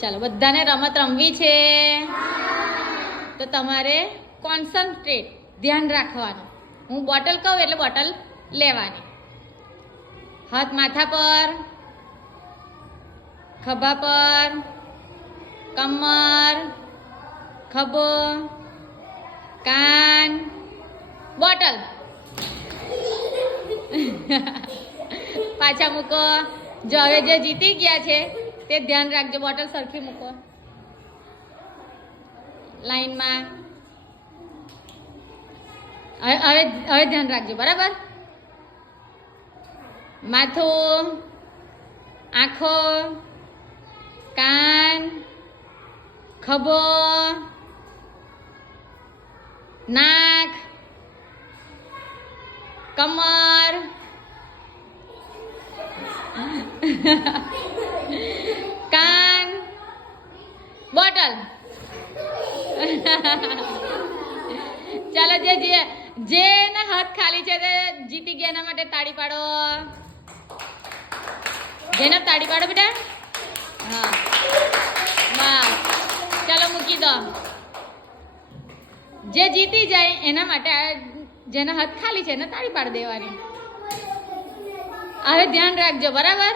ચાલો બધાને રમત રમવી છે તો તમારે કોન્સન્ટ્રેટ ધ્યાન રાખવાનું. હું બોટલ કહું એટલે બોટલ લેવાની. હાથ માથા પર, ખભા પર, કમર, ખભો, કાન, બોટલ. પાછા મૂકો. જો હવે જે જીતી ગયા છે તે ધ્યાન રાખજો, બોટલ સરખી મૂકો લાઈનમાં. હવે ધ્યાન રાખજો, બરાબર. માથું, આંખો, કાન, ખભો, નાક, કમર, કાન, બોટલ. ચાલો, જેના હાથ ખાલી છે તે જીતી ગયા, એના માટે તાળી પાડો. જેને તાળી પાડો બેટા. હા, બસ. ચાલો મૂકી દો. જે જીતી જાય એના માટે જેના હાથ ખાલી છે એને તાળી પાડી દેવાની. હવે ધ્યાન રાખજો, બરાબર.